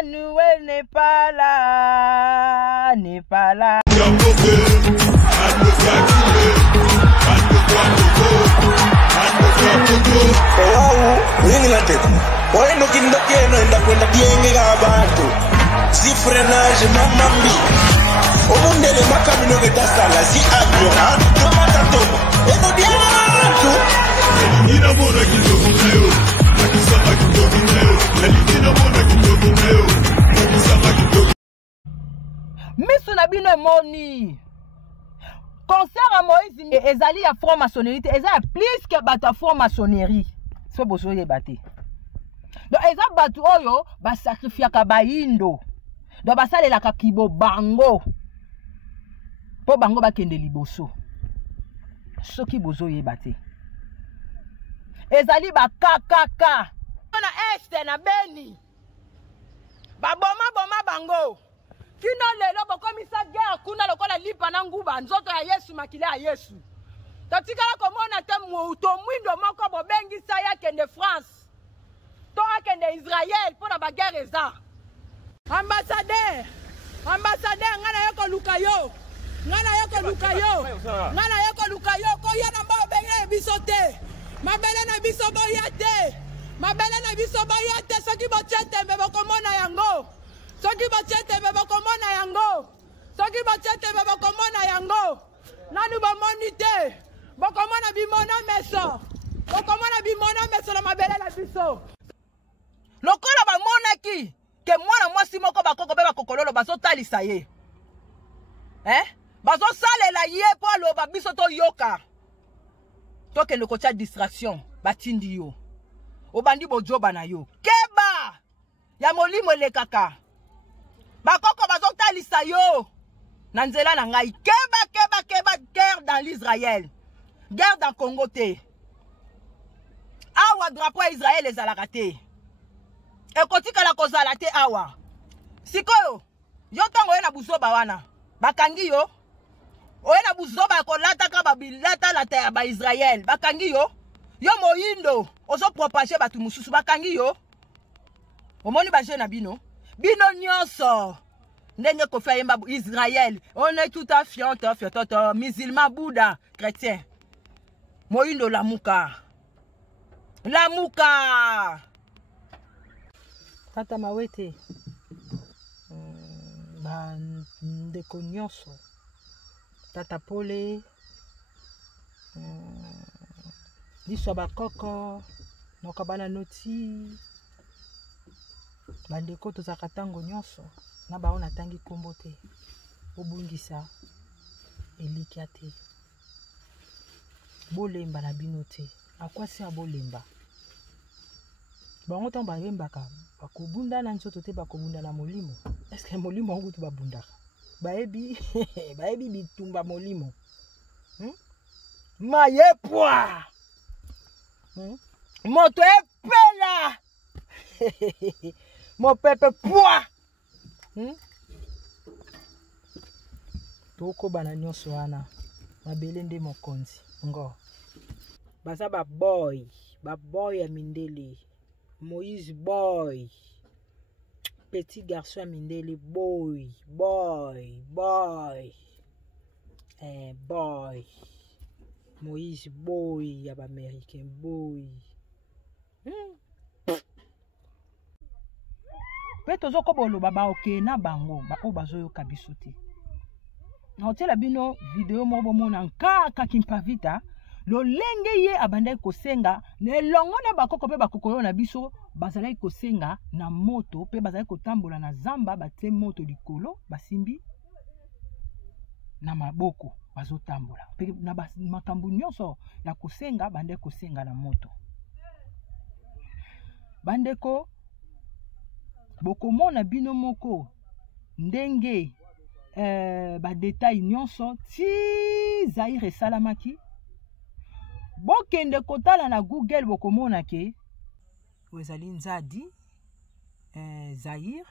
Emmanuel n'est pas là, n'est pas là. Miso na bino moni concert à Moïse et ezali ya franc-maçonnerie ezali plus que bato franc-maçonnerie so bozo yebate donc eza bato oyo ba sacrifiaka baindo donc basalelaka kibo bango po bango bakende liboso soki bozo yebate ezali ba kakaka na este na beni ba boma bango kino lelo bokomisa guerre kuna lokola lipa na nguba nzoto ya Yesu makile ya Yesu tatikala komona te muto mwindo moko bobengisa ya kende France to akende Israël pour la guerre eza ambassadeur ngana yoko lukayo ko yana mba bengele biso te mabele na biso boyate soki bochete me bokomona yango soki bochete me bokomona yango nanu bomoni te bokomona bimona meso na mabele na biso lokola bamonaki ke mwana mwasi moko bakoko be bakokololo bazotalisa ye bazosalela ye po aloba biso toyoka tokende kotia distraction batindi yo obandi bojoba na yo keba ya molimo elekaka bakoko bazotalisa yo na nzela na ngai keba guerre dans l'Israël guerre dans Congo te awa drapeau ya Israël ezalaka te ekotikala kozala te awa sikoyo yo ntango oye na buzoba wana bakangi yo oye na buzoba kolataka babilata lata ya baisrael bakangi yo moyindo ozopropage batu mususu bakangi yo omoni baje na bino nyonso ndenge kofi yemba Israël on est tout à fait musulman bouddha chrétien moyindo lamuka tata mawete ndeko nyonso tata pole biso bakoko nokabana noti bandeko tozaka tango nyonso na bao natangi kombo te obungisa elikia te bolemba na bino te akwasi ya bolemba bango tango bayembaka bakobunda na nzoto te bakobunda na molimo est-ce que molimo ngo tu babundaka baebi bitumba molimo mayepwa moto epela mopepe pwa toko bana nyonso wana mabele nde mokonzi ngo baza baboy ya mindele Moïse boy petit garçon ya mindele boy Moïse boy ya ba-américain boy pe tozoko boloba baoke na bango o bazoyoka biso te na otela bino video mo bomona nkaka kimpavita lolenge ye abandai kosenga nelongo na bakoko pe bakoko na biso bazalaki kosenga na moto pe bazalaki kotambola na zamba batie moto likolo basimbi na maboko bazotambola pe na makambu nyonso ya kosenga bandai kosenga na moto bandeko bokomona bino moko ndenge ba detail nyonso ti Zaire esalamaki bokende kotala na Google bokomona ke ezali nzadi Zaire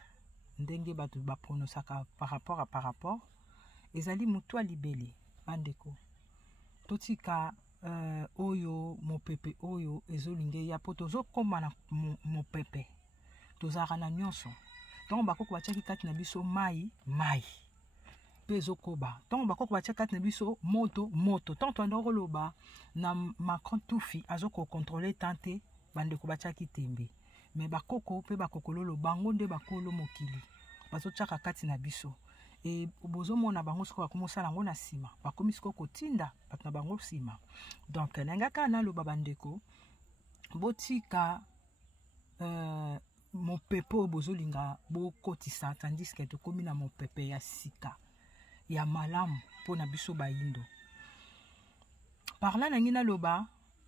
ndenge batu bapronosaka par rapport ezali mutu libeli bandeko totika oyo mopepe oyo ezolinge ya poto zokoma na mopepe tozaka na nyonso Tant bakoko bachaki kati na biso mai pezo koba. Tant bakoko bachaki kati na biso moto. Tant to loba na Macron Toufi azoko contrôler tante bande ko bachaki tembe. Mais bakoko pe bakoko lolo bango nde bakolo mokili. Bazo chaka kati na biso. Et bozo mona bango siko bakomosa lango na sima. Bakomi siko kotinda bat na bango sima. Donc nangaka na lo babandeko botika mon pepe bozolinga bokotisa tandis que to komi na mon pepe ya sika ya malamu pona biso bayindo. Parla na ngina loba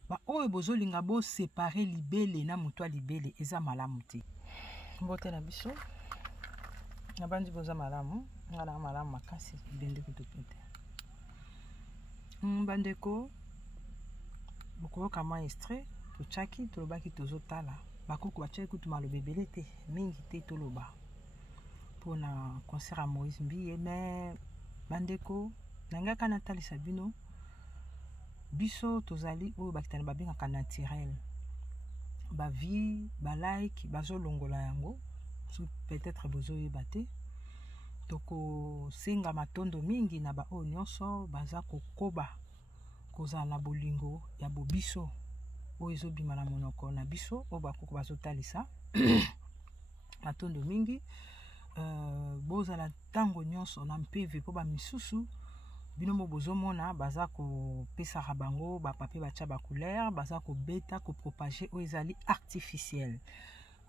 ba oyo bozolinga bo séparer libele na mutwa libele eza malamu te. Mbote na biso na bandi boza malamu ngana malamu makasi bende kutopete. Bandeko boko kama extrait to chaki to lobaki tozotala bakoko bachaki kutu malobebele te mingi te toloba pona concert à Moïse Mbiye. Mais bandeko nangaka natalisa bino biso tozali oyo bakitana babengaka naturel ba vie ba like bazolongola yango peut-être bozoyeba te toko senga matondo mingi na ba oyo nyonso baza kokoba kozala na bolingo ya bobiso oyo ezobima na monoko na biso oyo bakoko bazotalisa matondo mingi bozala tango nyonso na mpv po bamisusu bino mo bozomona baza kopesaka bango bapapier batia bacouleur baza kobeta kopropager oyo ezali artificiel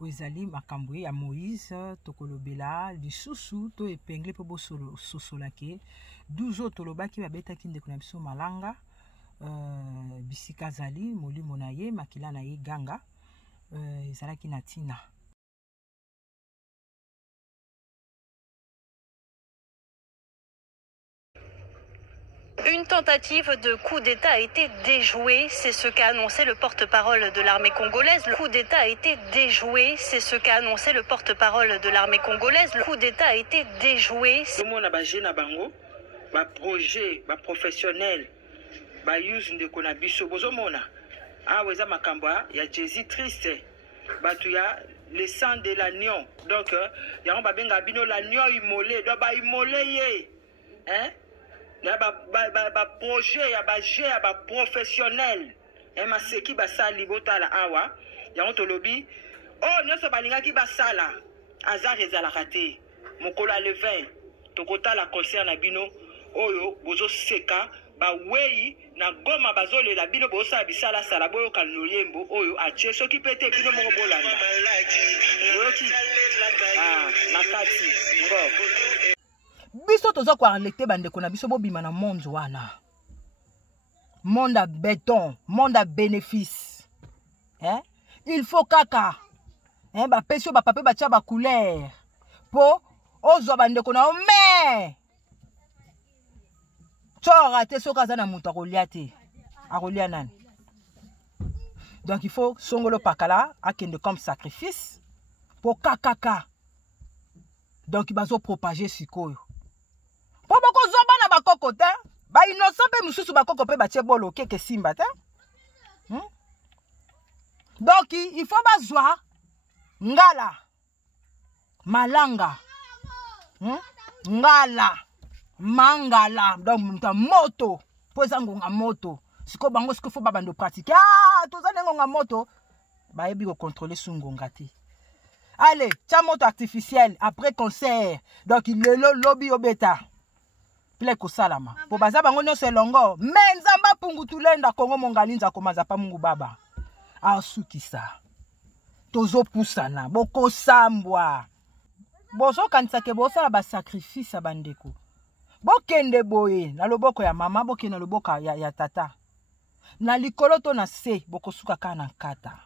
oyo ezali makambo ya Moïse tokolobela lisusu to epingle po bososolake 12 oyo tolobaki babetaki ndeko na biso malanga bisika zali molimo na ye makila na ye ganga ezalaki na tina. Une tentative de coup d'État a été déjouée, c'est ce qu'a annoncé le porte-parole de l'armée congolaise. Le coup d'État a été déjoué, c'est ce qu'a annoncé le porte-parole de l'armée congolaise. Le coup d'État a été déjoué. Tout le monde a bagé na bango, ba projet, ba professionnel, ba use ndeko na biso bozomona. Ah weza makamba ya Jésus triste. Batu ya le sang de l'agneau. Donc yango babenga bino l'agneau immolé, do ba immolé ye. Hein? Ya ba projet ya ba G ya ba professionnel e maseki basali botala awa yango tolobi oh nyonso balingaki basala azar ezalaka te mokolo le 20 tokotala concert na bino oyo bozo seka ba wei na Goma bazolela bino bosala bisala sala boyo kaloyembo oyo atie soki pete bino moko bolanda oyoki na kati ngo biso toza ko arlete bandeko na biso bobima na monde wana monde à béton monde à bénéfice hein il faut kaka hein ba pesio ba papier ba tia ba couleur po ozo bandeko na mais tsora te soka za na muta kolia te akolia nani. Donc il faut songolo pakala akende comme sacrifice po kakaka donc bazo propager sikoyo po boko zoba na bakoko te ba innocent pe mususu bakoko pe batie bolo keke simba te donc il faut bazwa ngala malanga ngala mangala donc muta moto po zangonga moto siko bango siko fo babando pratiquer toza nengonga moto ba yebi ko contrôler sungonga te. Allez tia moto artificiel après concert donc il le lobby obeta pleko salama po baza bango nyonso elongo mais nzamba pungu tulenda kongo mongali nza komaza pa mungu baba asukisa tozo pusana boko sambwa bozo kanisa ke bosala ba sacrifice bandeko bokende boye na loboko ya mama bokende na loboko ya tata na likolo to na se boko suka kana kata.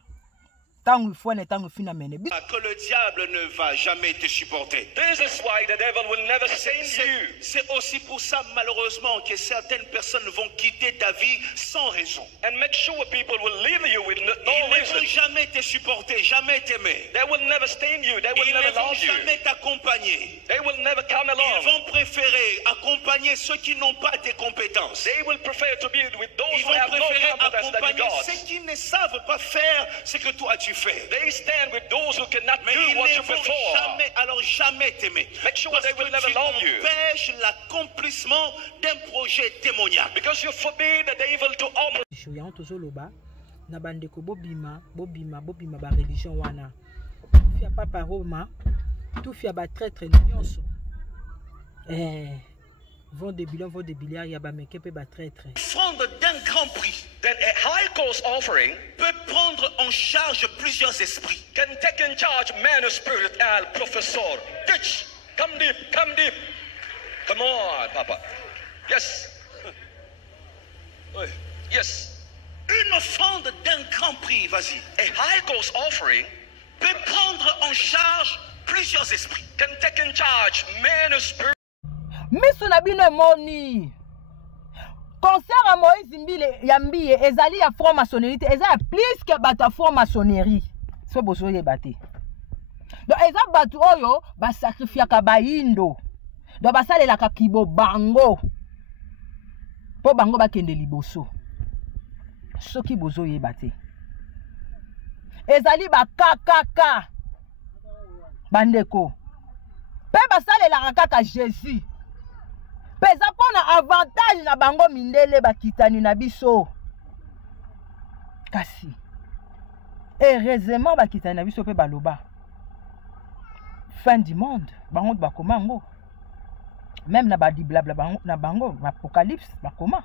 Que le diable ne va jamais te supporter. This is why the devil will never save you. C'est aussi pour ça malheureusement que certaines personnes vont quitter ta vie sans raison. And make sure people will leave you with no reason. Ils ne vont jamais te supporter, jamais t'aimer. They will never stay in you. They will never love you. Ils ne vont jamais t'accompagner. They will never come along. Ils vont préférer accompagner ceux qui n'ont pas tes compétences. They will prefer to be with those who have no competence than God. Ceux qui ne savent pas faire ce que toi tu fais. They stand with those who cannot do what you perform. Jamais alors jamais t'aimer. Make sure Parce they will que never tu love you. empêches l'accomplissement d'un projet démoniaque. Because you forbid the devil to open. Shoya tozoloba na bandeko bobima ba religion wana. Fia papa Roma, tout fia ba traître nyonso. Vont des billards, y'a ba mekepe ba traître. Offrande d'un grand prix. Then a high cost offering Peut prendre en charge plusieurs esprits. can take in charge man, spirit, and professor. Ditch. Come deep, come deep. Come on, Papa. Yes. Yes. Une offrande d'un grand prix, vas-y, A high cost offering peut prendre en charge plusieurs esprits. can take in charge man, spirit. Miso na bino moni. Concert à Moïse Mbile Yambi ezali ya franc-maçonnerie, ezali plus que bato franc-maçonnerie. So bozo yebate. Donc eza bato oyo ba sacrifiaka ba indo. Donc basalelaka kibo bango. Po bango bakende liboso. Soki bozo yebate. Ezali ba kakaka. Bandeko. Pe basalelaka kaka Jésus. Pesa pona avantage na bango mindele bakitani na biso. Kasi heureusement bakitani na biso pe baloba. Fin du monde, bango bakoma ngo. Même na badi blabla bango na bango apocalypse bakoma.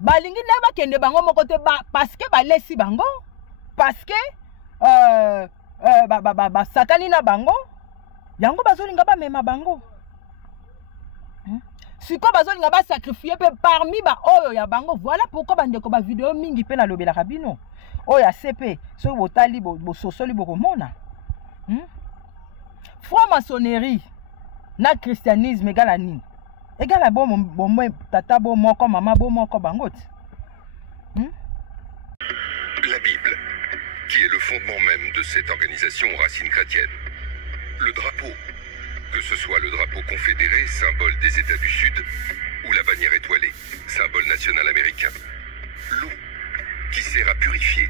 Balingi na bakende bango moko te ba parce que balesi bango, parce que sakani na bango. Yango bazolinga ba mema bango. Siko bazolinga ba sacrifier pe parmi ba oyo ya bango. Voilà pourquoi bandeko ba vidéo mingi pe na lobela kabino. Oyo ya CP, so botali bo sosoli bo komona. Franc-maçonnerie na christianisme égale à nini? Égale à bon tata bon moko mama bon moko bangot. La Bible, qui est le fondement même de cette organisation aux racines chrétiennes. Le drapeau, que ce soit le drapeau confédéré, symbole des États du Sud, ou la bannière étoilée, symbole national américain. L'eau, qui sert à purifier.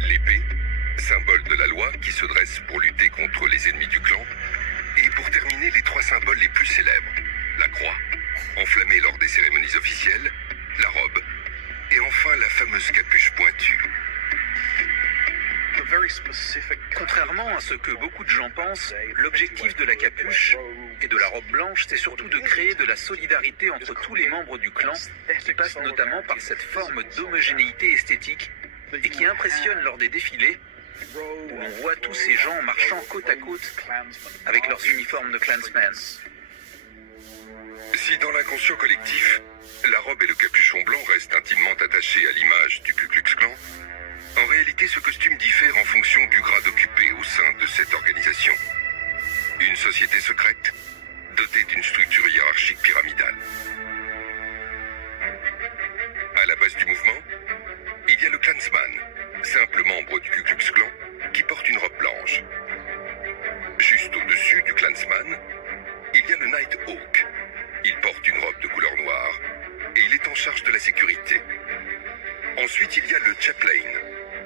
L'épée, symbole de la loi qui se dresse pour lutter contre les ennemis du clan. Et pour terminer, les trois symboles les plus célèbres. La croix, enflammée lors des cérémonies officielles, la robe, et enfin la fameuse capuche pointue. Contrairement à ce que beaucoup de gens pensent, l'objectif de la capuche et de la robe blanche, c'est surtout de créer de la solidarité entre tous les membres du clan, qui passe notamment par cette forme d'homogénéité esthétique et qui impressionne lors des défilés, où l'on voit tous ces gens marchant côte à côte avec leurs uniformes de Klansmen. Si dans l'inconscient collectif, la robe et le capuchon blanc restent intimement attachés à l'image du Ku Klux Klan, en réalité ce costume diffère en fonction du grade occupé au sein de cette organisation. Une société secrète, dotée d'une structure hiérarchique pyramidale. À la base du mouvement, il y a le Klansman, simple membre du Ku Klux Klan, qui porte une robe blanche. Juste au-dessus du Klansman, il y a le Night Hawk. Il porte une robe de couleur noire et il est en charge de la sécurité. Ensuite, il y a le Chaplain.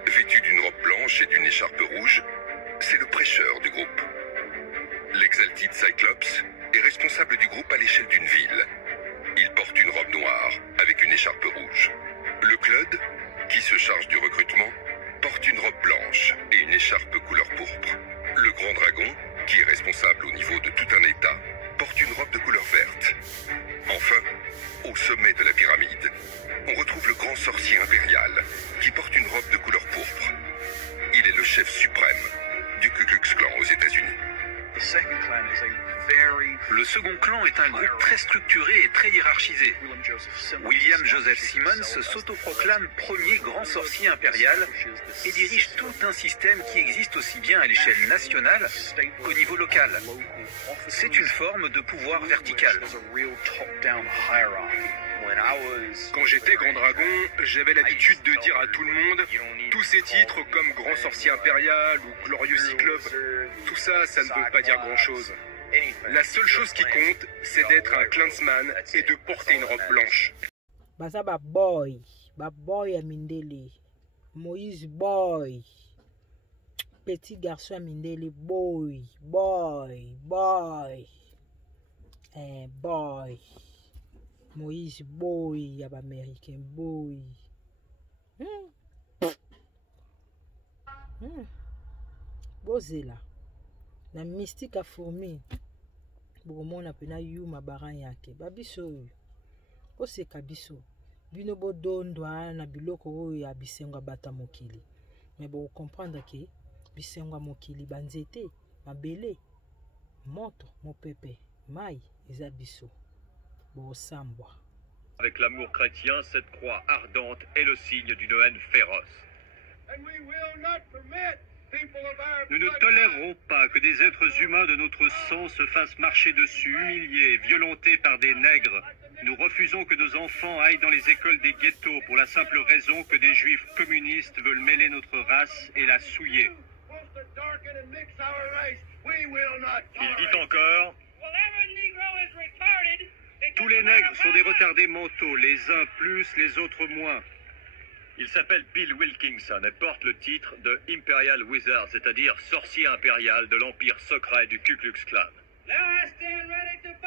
Vêtu d'une robe blanche et d'une écharpe rouge, c'est le prêcheur du groupe. L'Exalted Cyclops est responsable du groupe à l'échelle d'une ville. Il porte une robe noire avec une écharpe rouge. Le Clud, qui se charge du recrutement, porte une robe blanche et une écharpe couleur pourpre. Le Grand Dragon, qui est responsable au niveau de tout un État, porte une robe de couleur verte. Enfin, au sommet de la pyramide, on retrouve le grand sorcier impérial, qui porte une robe de couleur pourpre. Il est le chef suprême du Ku Klux Klan aux États-Unis. Le second clan est un groupe très structuré et très hiérarchisé. William Joseph Simmons s'autoproclame premier grand sorcier impérial et dirige tout un système qui existe aussi bien à l'échelle nationale qu'au niveau local. C'est une forme de pouvoir vertical. Quand j'étais Grand Dragon, j'avais l'habitude de dire à tout le monde tous ces titres comme Grand Sorcier Impérial ou Glorieux Cyclope, tout ça, ça ne veut pas dire grand-chose. La seule chose qui compte, c'est d'être un Klansman et de porter une robe blanche. Basa ba boy ya mindele. Moïse boy. petit garçon à Mindele, boy. Moïse, boy, y'a ba américain, boy. Bozela. Na mystique a fourmi. Bomona pena yuma baran yake. Babiso. Oseka biso. Bino bodondwa na biloko oyo ya bisenga bata mokili. Mais bon comprendre que bisenga mokili banzete, mabele, moto, mopepe, mai, eza biso. Bo sambwa. Avec l'amour chrétien, cette croix ardente est le signe d'une haine féroce. Nous ne tolérerons pas que des êtres humains de notre sang se fassent marcher dessus, humiliés, violentés par des nègres. Nous refusons que nos enfants aillent dans les écoles des ghettos pour la simple raison que des juifs communistes veulent mêler notre race et la souiller. Il dit encore: tous les nègres sont des retardés mentaux, les uns plus, les autres moins. Il s'appelle Bill Wilkinson et porte le titre de Imperial Wizard, c'est-à-dire sorcier impérial de l'empire secret du Ku Klux Klan.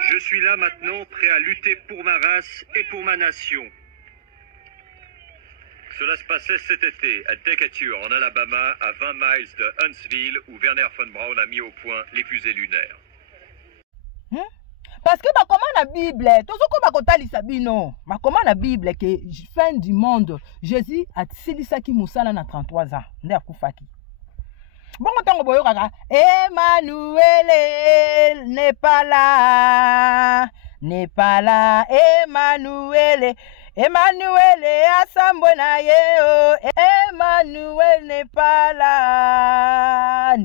Je suis là maintenant, prêt à lutter pour ma race et pour ma nation. Cela se passait cet été à Decatur, en Alabama, à 20 miles de Huntsville, où Werner von Braun a mis au point les fusées lunaires. Parce que bah comment la Bible, tout ce qu'on va compter Sabino, bah comment la Bible que fin du monde, Jésus a silisaki musala na 33 ans, ndé akufaki. Bon temps boyo kaka, Emmanuel n'est pas là, Emmanuel, Emmanuel asambwe na yeo, Emmanuel n'est pas là,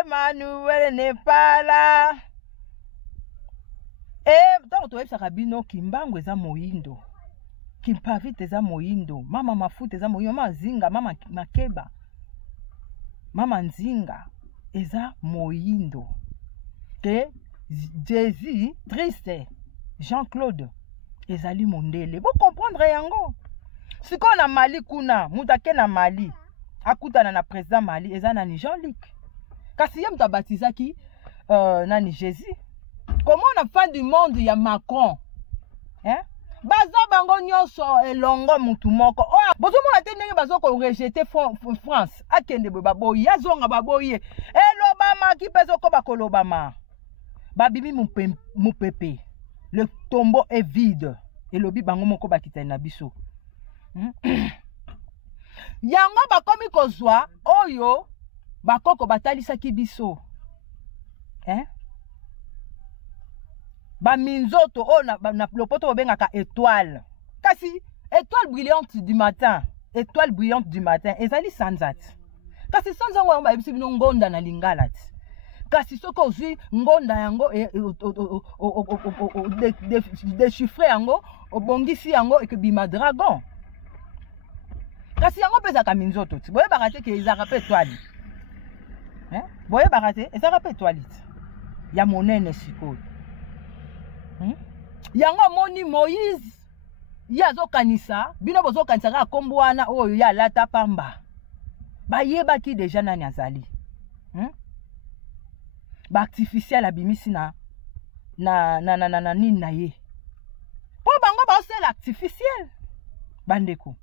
Emmanuel n'est pas là. Tant que tu as bino kimbango eza moindo, kimpavite eza moindo, mama mafuta eza moindo, mama zinga, mama makeba, mama nzinga eza moindo. Que Jésus triste, Jean-Claude ezali mondele. Vous comprendre yango? Si qu'on a Mali kuna, mutake na Mali, akutana na président Mali eza nani Jean-Luc. Kasi yem ta batizaki nani Jésus. Comment on a fait du monde ya Macron? Hein? Baza bango nyonso elongo mutu moko. Oh, bozo mo atendenge bazo ko rejeter France. Akende be baboyi, azonga baboyi. Elobama ki peso ko bakolobama. Babibi mupepe. Le tombeau est vide. Elobi bango moko bakita na biso. Yango bakomi kozwa oyo bakoko batalisa ki biso. Hein? Ba minzoto o na lopoto bengaka étoile. Kasi étoile brillante du matin, ezali sanzat. Kasi sanza ngo ba bisi bino ngonda na lingala. Kasi soko ozwi ngonda yango déchiffrer yango, obongisi yango et que bima dragon. Kasi yango pesa ka minzoto. Boye bakate ke ezaka pe étoile. Hein? Boye bakate ezaka pe étoile. Ya monene sikoyo. Yango moni Moïse yazo kanisa bino bozo kanisa ka kombwana oyo ya lata pamba bayeba ki deja nani azali ba artificiel abimisi na nini na ye po bango ba osela artificiel bandeko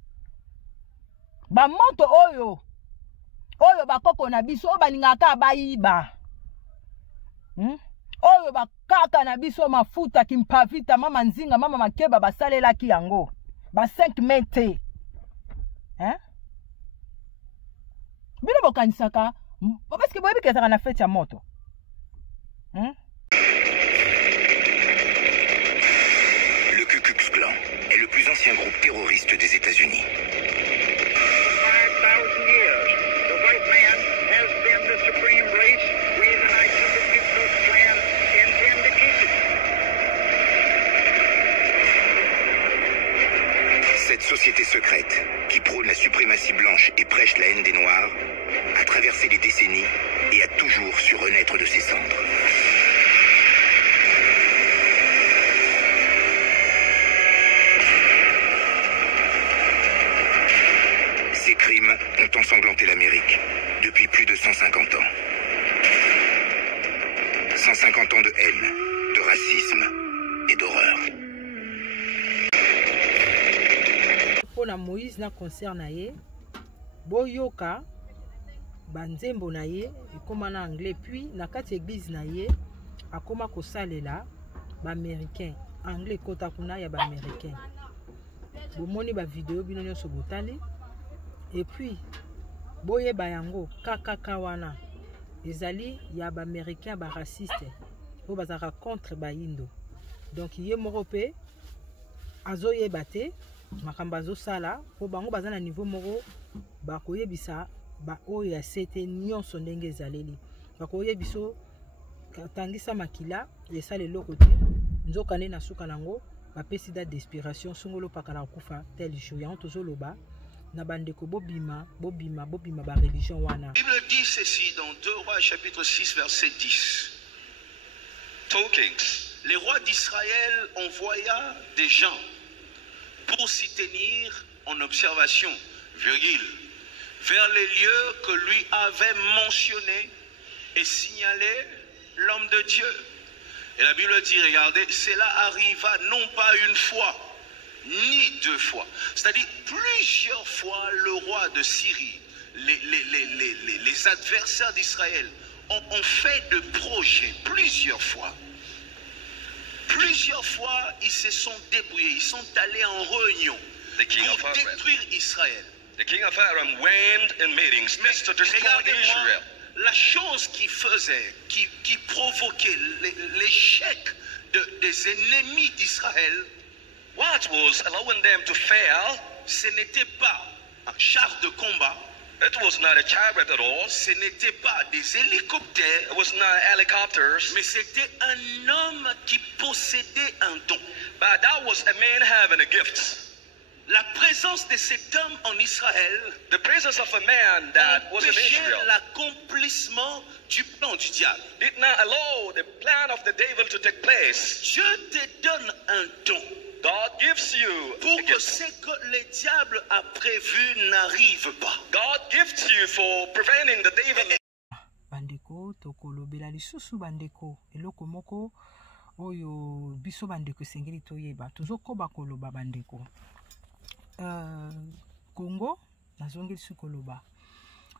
ba moto oyo bakoko na biso balingaka bayiba oyo bakaka na biso mafuta kimpavita mama nzinga mama makeba basalela ki yango ba 5 mètres hein bino bokanisaka parce que boyebi kezaka na fete ya moto Le Ku Klux Klan est le plus ancien groupe terroriste des États-Unis. 5,000 years, the white man has been the supreme race. We the Knights of the Ku Klux Klan intend to keep it. Cette société secrète, qui prône la suprématie blanche et prêche la haine des Noirs, a traversé les décennies et a toujours su renaître de ses cendres. Ces crimes ont ensanglanté l'Amérique depuis plus 50 ans de haine, de racisme et d'horreur. Pour Moïse na concert na ye, boyoka banzembo na ye ekoma na anglais, puis na kati église na ye akoma kosalela ba américain anglais kota kuna ya ba américain. Bomoni ba vidéo bino nyonso botali, et puis boye bayango kakaka wana ezali ya ba américain ba raciste po bazaka contre ba indo. Donc ye moko pe azoyeba te makambo azosala po bango baza na niveau moko bakoyebisa ba oyo ya sete nyonso ndenge ezaleli, bakoyebiso tangisa makila esala eloko te nzoka nde na suka nango bapesi date d'inspiration songolo pakala kufa tel jour yango tozoloba na bandeko bobima ba religion wana. La Bible dit ceci dans 2 Rois chapitre 6 verset 10. Les rois d'Israël envoya des gens pour s'y tenir en observation, virgule, vers les lieux que lui avait mentionnés et signalé l'homme de Dieu. Et la Bible dit, regardez, cela arriva non pas une fois, ni 2 fois. C'est-à-dire plusieurs fois le roi de Syrie, les adversaires d'Israël ont fait de projets plusieurs fois. Plusieurs fois, ils se sont débrouillés, ils sont allés en réunion pour détruire Israël. The king of Aram went in meetings just to destroy Israel. La chose qui faisait, qui provoquait l'échec des ennemis d'Israël, what was allowing them to fail? Ce n'était pas un char de combat. It was not a chariot at all. Ce n'était pas des hélicoptères. It was not helicopters. Mais c'était un homme qui possédait un don. But that was a man having a gift. La présence de cet homme en Israël, the presence of a man that was in Israel, l'accomplissement du plan du diable, did not allow the plan of the devil to take place. Dieu te donne un don. God gives you pour que ce que le diable a prévu n'arrive pas. God gives you for preventing the devil. Bandeko tokolobela lisusu bandeko eloko moko oyo biso bandeko sengeli toyeba tozokoba koloba bandeko. Congo nazongeli su koloba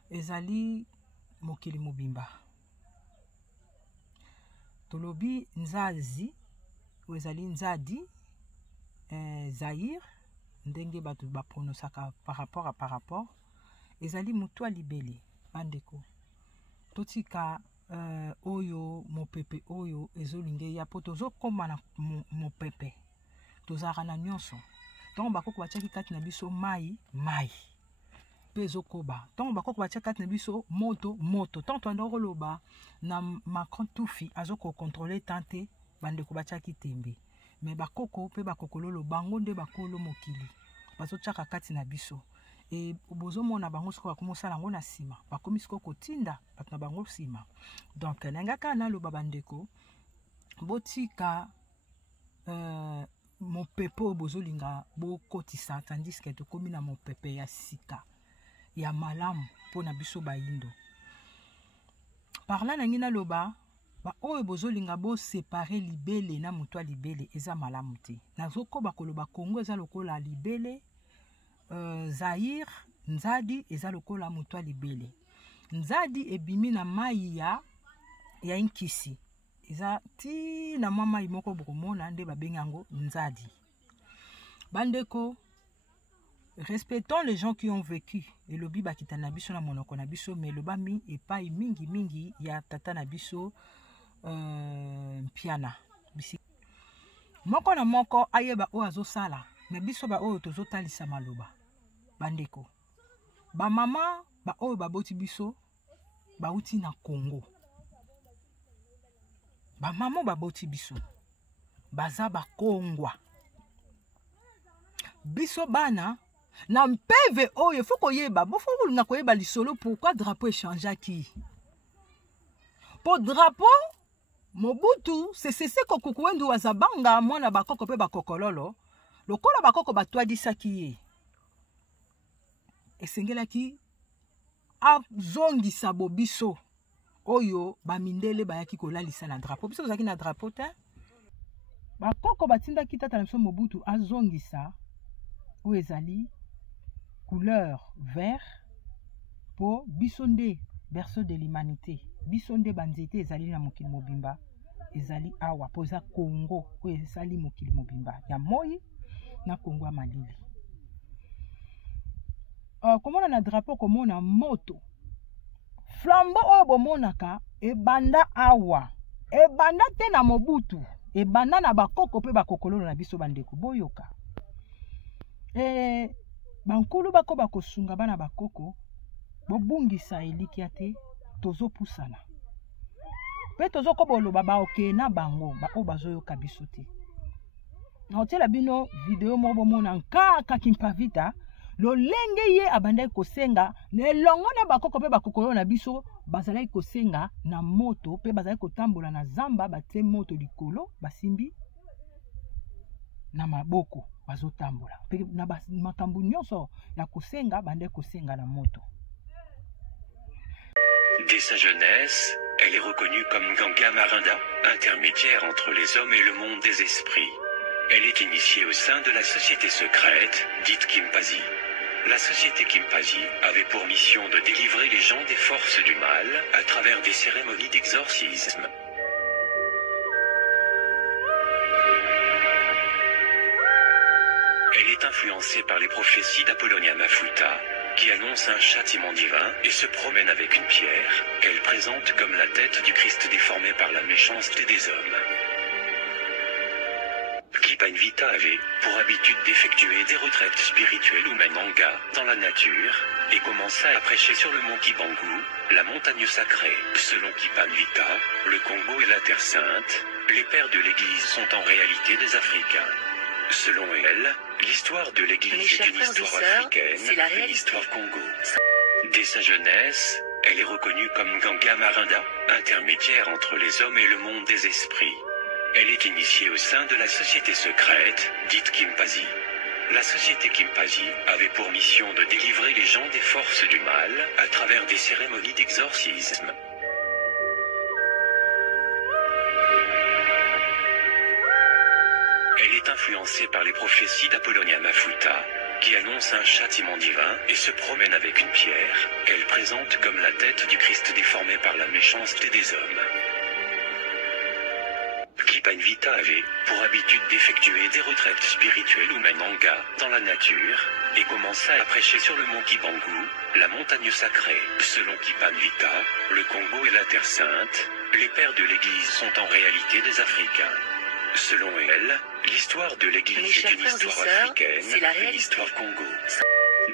ezali mokili mobimba tolobi nzazi ezali nzadi Zaïre ndenge batu ba pronosaka par rapport ezali mutwa libele bandeko totika oyo mopepe oyo ezolinge ya poto zokoma na mopepe tozaka na nyonso donc bakoko batiaki kati na biso mai pe ezokoba donc bakoko batiaki kati na biso moto tant tondoko loba na Macron tufi azoko contrôler tante bandeko batiaki tembe mais bakoko pe bakokololo bango nde bakolo mokili bazotiaka kati na biso et bozomona bango siko bakomosala yango na nsima bakomi siko kotinda bato na bango nsima donc nangaka naloba bandeko botika mopepe oyo bozolinga bokotisa tandis ke tokomi na mopepe ya sika ya malamu mpona biso bayindo parla nangi naloba ba oyo bozolinga bo séparer libele na mutwa libele eza malamu te nazokoba koloba Congo eza lokola libele Zaïre nzadi eza lokola mutwa libele nzadi ebimi na mai ya inkisi eza ti na mama imoko bokomona nde babengango nzadi bandeko respectons les gens qui ont vécu et lobi bakita na biso na monoko na biso mais lobami epai mingi ya tata na biso piana bisi moko na moko ayeba o azosala na biso ba oyo tozotalisa maloba bandeko ba mama ba oyo baboti biso bauti na Congo ba mama baboti biso baza bakongwa biso bana na mpeve oyo foko yeba bofo na koyeba lisolo pourquoi drapeau échangeaki pour drapeau Mobutu c'est kokuku wendu wazabanga mwana bakoko pe bakokololo lokola bakoko batwadisaki ye esengelaki azongisa bobiso oyo bamindele bayaki kolalisa na drapeau biso tozalaki na drapeau te bakoko batindaki tata na biso Mobutu azongisa oyo ezali couleur vert po biso nde berceau de l'humanité biso nde banzete ezali na mokili mobimba ezali awa po eza Congo oyo ezali mokili mobimba ya moi na Congo ya malili komona na drapeau komona moto flambeau oyo bomonaka ebanda awa ebanda te na Mobutu ebanda na bakoko pe bakokololo na biso bandeko boyoka bankulu bako bakosunga bana bakoko bobungisa elikia te tozopusana pe tozokoboloba baoke na bango bako bazoyoka biso te naotiela bino video mo bomona nkaka Kimpavita lolenge ye abandaki kosenga nelongo na bakoko pe bakokolo na biso bazalaki kosenga na moto pe bazalaki kotambola na zamba batie moto likolo basimbi na maboko bazotambola pe na makambo nyonso ya kosenga bandaki kosenga na moto. Dès sa jeunesse, elle est reconnue comme Ganga Marinda, intermédiaire entre les hommes et le monde des esprits. Elle est initiée au sein de la société secrète, dite Kimpazi. La société Kimpazi avait pour mission de délivrer les gens des forces du mal à travers des cérémonies d'exorcisme. Elle est influencée par les prophéties d'Apollonia Mafuta, qui annonce un châtiment divin et se promène avec une pierre, qu'elle présente comme la tête du Christ déformé par la méchanceté des hommes. Kipanvita avait pour habitude d'effectuer des retraites spirituelles ou mananga dans la nature, et commença à prêcher sur le mont Kibangu, la montagne sacrée. Selon Kipanvita, le Congo et la Terre Sainte, les pères de l'Église sont en réalité des Africains. Selon elle, l'histoire de l'Église est une histoire africaine, une histoire Congo. Dès sa jeunesse, elle est reconnue comme Ganga Marinda, intermédiaire entre les hommes et le monde des esprits. Elle est initiée au sein de la société secrète, dite Kimpazi. La société Kimpazi avait pour mission de délivrer les gens des forces du mal à travers des cérémonies d'exorcisme. Elle est influencée par les prophéties d'Apollonia Mafuta, qui annonce un châtiment divin et se promène avec une pierre, qu'elle présente comme la tête du Christ déformé par la méchanceté des hommes. Kipanvita avait pour habitude d'effectuer des retraites spirituelles ou mananga dans la nature, et commença à prêcher sur le mont Kibangu, la montagne sacrée. Selon Kipanvita, le Congo et la Terre Sainte, les pères de l'Église sont en réalité des Africains. Selon elle, l'histoire de l'Église est une histoire africaine, une histoire Congo.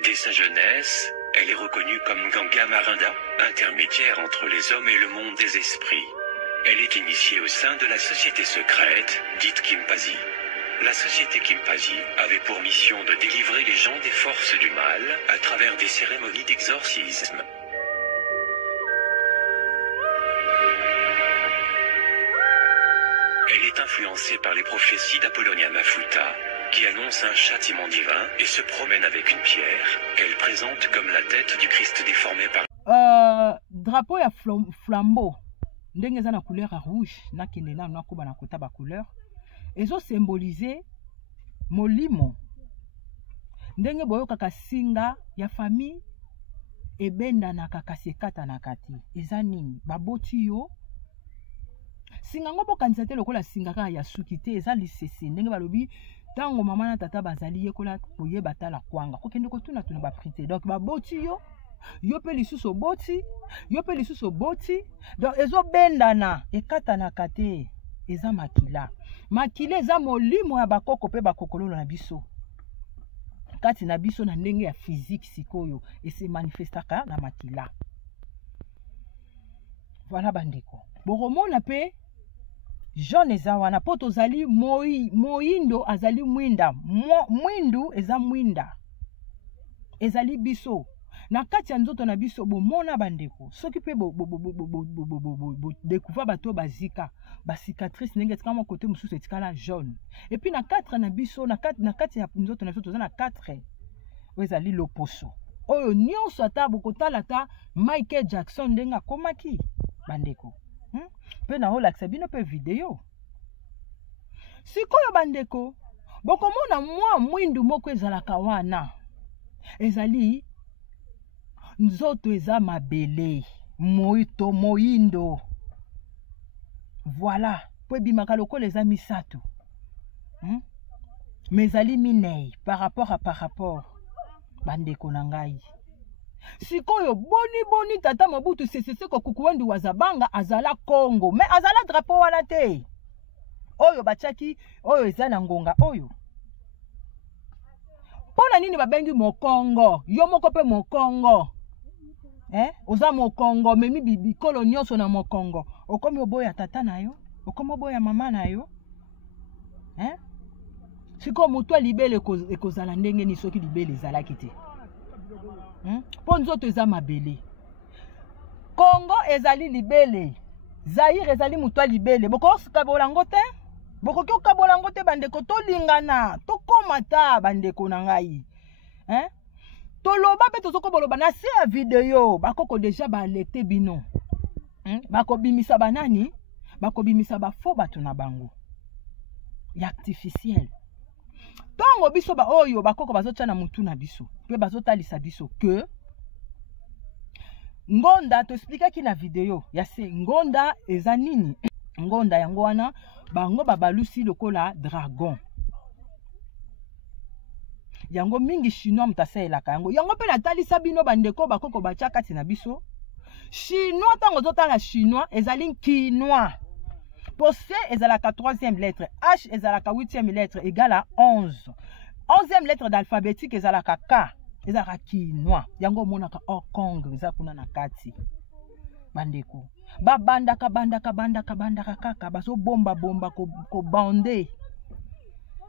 Dès sa jeunesse, elle est reconnue comme Ganga Marinda, intermédiaire entre les hommes et le monde des esprits. Elle est initiée au sein de la société secrète, dite Kimpazi. La société Kimpazi avait pour mission de délivrer les gens des forces du mal à travers des cérémonies d'exorcisme. Elle est influencée par les prophéties d'Apollonia Mafuta, qui annonce un châtiment divin et se promène avec une pierre, qu'elle présente comme la tête du Christ déformé par... Drapeau ya flambeau. Ndenge eza na couleur rouge na kende na nakoba na kota ba couleur ezo symboliser molimo ndenge boyokaka singa ya famille ebenda na kakasi ekata na kati eza nini baboti yo singa ngo bokanisa te lokola singa kaka ya suki te eza lisese ndenge balobi tango mama na tata bazali yekola koyeba tala kwanga kokende kotuna tuna ba prité donc baboti yo yo pe lisusu boti yo pe lisusu boti donc ezo bendana ekata na kate eza makila makila eza molimo ya bakoko pe bakokololo na biso kati na biso na ndenge ya physique sikoyo ese manifestaka na makila. Voilà bandeko bokomona pe jaune eza wana po tozali moindo azali mwinda mwindu eza mwinda ezali biso na kati ya nzoto na biso bomona bandeko soki pe découvrir bato bazika ba cicatrice ndenge etikala côté mosusu etikala jaune et puis na 4 na biso na kati ya nzoto na biso toza na 4 ezali loposo oyo nyonso ata bokotala ata Michael Jackson ndenge akomaki bandeko. Pe na olakisa bino pe video. Sikoyo bandeko, bokomona mwa mwindu moko ezalaka wana. Ezali nzoto eza mabele, moindo. Voilà, po ebimaka lokola eza misato. Mais ezali minei par rapport bandeko na ngai. Sikoyo boni tata Mobutu Sese Seko Kukuwendu Wazabanga azala Congo, mais azala drapeau wana te. Oyo bachaki, oyo ezana ngonga oyo. Pona nini babengi Mokongo? Yo moko pe Mokongo. Oza Mokongo, memi bikolo nyonso na Mokongo. Okomi oboya tata na yo, okomi oboya mama na yo. Siko mutu libele ekozala ndenge ni soki libele ezalaki te. Po nzoto eza mabele. Congo ezali libele. Zaire ezali mutu libele. Boko kabolango te? Boko kyo kabolango te bandeko tolingana, tokomata bandeko na ngai. Toloba pe tozoko boloba na se ya video, bakoko deja ba alerté bino. Bako bimisa banani? Bako bimisa ba faux bato na bango. Ya artificiel. Tongo biso ba oyo bakoko bazotia na mutu na biso. Pe bazotalisa biso que ngonda to expliquer ki na video ya se ngonda eza nini? Ngonda yango wana bango babalusi lokola dragon. Yango mingi chinois mutaselaka yango. Yango pe natalisa bino bandeko bakoko batia kati na biso. Chinois tango zotala chinois ezali quinois. Pour C ezalaka 3e lettre, H ezalaka 8e lettre égale à 11. 11e lettre d'alphabétique ezalaka K, ezalaka quinois. Yango monaka o Congo ezakuna na kati. Bandeko. Bandaka kaka baso bomba ko bande.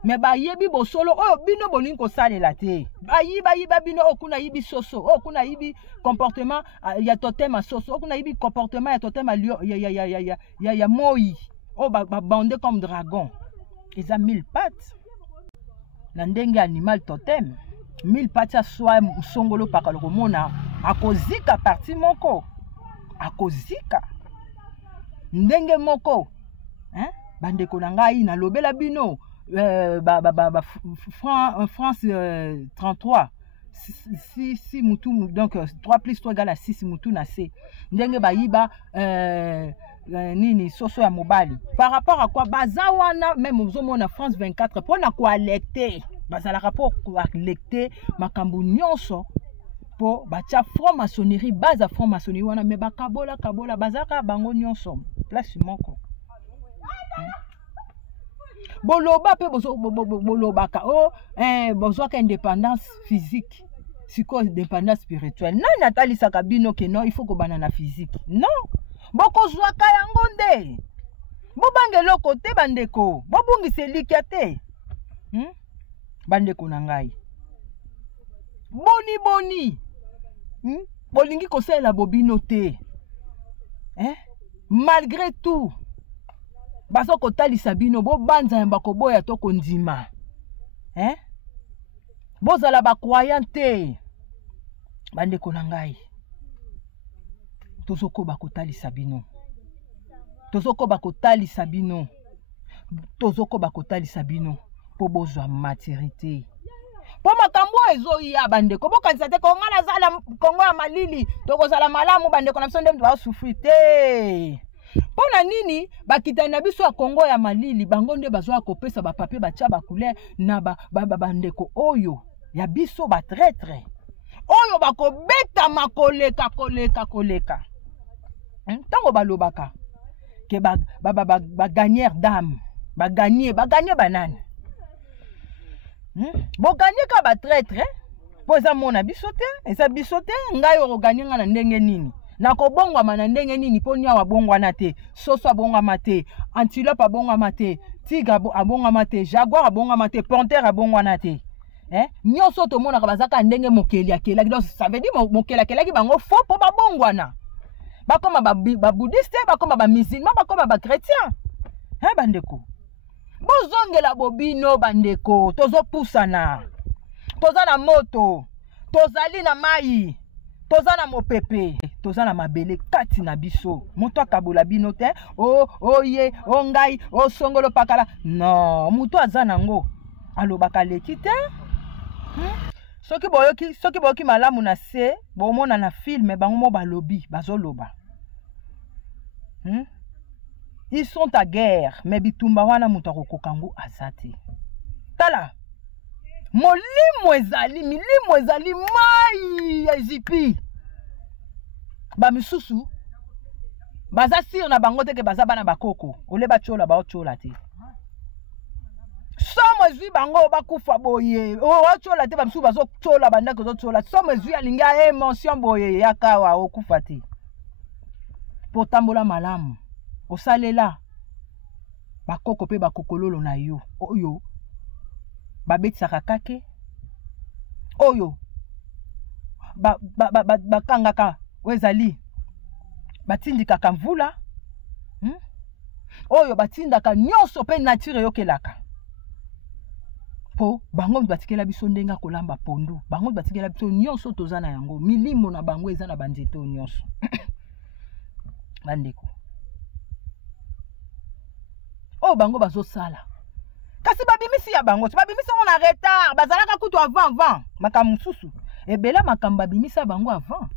Mais bayebi bosolo oyo bino bolingi kosalela te. Bayiba bino okuna yibi soso, okuna yibi comportement ya totem soso, okuna yibi comportement ya totem ya moi. Oh, bandé comme dragon. Ils ont 1000 pattes. Nandenge animal totem. 1000 pattes à soi, songolo pakalomona. Akozika parti moko. Akozika. Ndenge moko. Bande konangai na lobela bino. France 33. 6 mutu. Donc 3 plus 3 égale à 6 mutu na C. Ndenge bayiba. Nini soso ya mobali par rapport à quoi bazawana même ozomona France 24 pona ko alerter bazala rapport ko alerter makambu nyonso po bacha franc-maçonnerie base à franc-maçonnerie wana me bakabola bazaka bango nyonso place moko boloba pe bolobaka bozwaka indépendance physique siko indépendance spirituelle nani atalisaka bino ke non il faut ko banana physique non. Boko zwaka yango nde. Bobangelo kote bandeko. Bobungise likia te. Bandeko na ngai. Boni. Bolingi kosela bobino te. Malgré tout. Baso kotalisa bino bobanza yamba koboya to kondima. Bozala ba croyant te. Bandeko na ngai. Tozoko bakotalisa bino. Tozoko bakotalisa bino. Po bozwa maturité. Po makambo ezo ya bandeko. Bokanisa te konga na zala kongo ya malili. Tokozala malamu bandeko na biso ndem ba souffrir te. Po na nini bakita na biso ya kongo ya malili bango nde bazwa kopesa ba papier ba tia ba couleur na bandeko oyo ya biso ba traître. Oyo bakobeta makoleka. Tango balobaka ke gagner d'âme, gagner banane. Bo gagner ka ba traître, po za mona bisote, eza bisote ngai o gagner nga na ndenge nini. Na ko bongwa na ndenge nini po nya wa bongwa na te, soso abongwa mate, antilope abongwa mate, tigre abongwa mate, jaguar abongwa mate, panthère abongwa na te. Nyonso to mona ka bazaka ndenge mokeli akela. Donc ça veut dire mokeli akela ki bango faux po ba bongwa na. Bakoma ba bouddhiste, bakoma ba musulman, bakoma ba chrétien. Bandeko. Bozongela bobino bandeko, tozo pusana. Toza na moto, tozali na mai. tozana mopepe tozana mabele kati na biso moto akabola bino te o ye o ngai o songolo pakala non moto aza nango alobaka leki te soki boyoki malamu na se bomona na filme bango mo balobi bazoloba ils sont à guerre mais bitumba wana moto akokokango azate tala molimo ezali mai ezipi bamisusu baza sire na bango teke baza bana bakoko ole bachola baochola te somo ezwi bango bakufa boye ochola te bamisusu bazochola bandako zochola somo ezwi alingi ya émotion boye yakawa okufa te potambola malamu osalela bakoko pe bakokololo na yo oyo babetisaka kake oyo bakangaka wezali batindikaka mvula oyo batindaka nyonso pe nature yokelaka po bango batikela biso ndenga kolamba pondu bango batikela biso nyonso tozana yango milimo na bango eza na banzeto nyonso bandeko o bango bazosala kasi babimisi ya bango babimisi on a retard bazalaka kutu avant makambo mususu ebela makambo babimisa bango avant